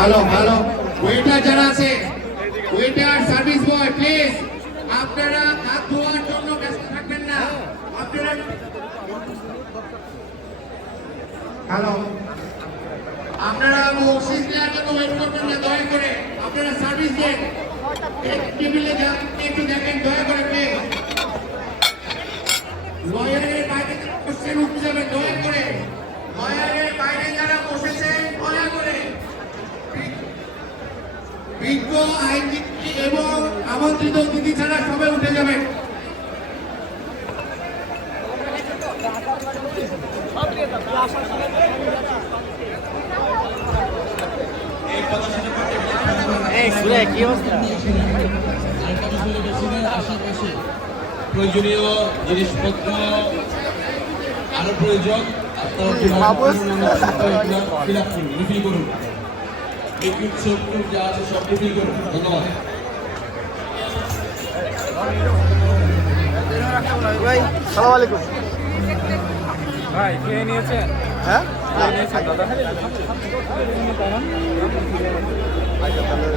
ভালো ভালো ওয়েটার যারা আছে, ওয়েটার সার্ভিস বয়, প্লিজ আপনারা হাত ধোয়ার জন্য ব্যস্ত থাকবেন না। আপনারা হ্যালো, আপনারা বকশিস দেওয়ার জন্য ওয়েট করবেন না, দয়া করে আপনারা সার্ভিস দেন। টেবিলে যান, একটু দেখেন দয়া করে প্লিজ। লয়ারের বাইরে কোশ্চেন উঠে যাবে, দয়া করে লয়ারের বাইরে যারা বসেছেন দয়া করে বিজ্ঞ আইনজীবী এবং আমন্ত্রিত অতিথি ছাড়া সবাই উঠে যাবেন। প্রয়োজনীয় জিনিসপত্র আরো প্রয়োজন, আপনারা রিফিল করুন, লিকুইড সোপ যা আছে সব রিফিল করুন। ধন্যবাদ। সালাম আলাইকুম ভাই, খেয়ে নিয়েছেন? হ্যাঁ খেয়ে নিয়েছেন দাদা? আচ্ছা তাহলে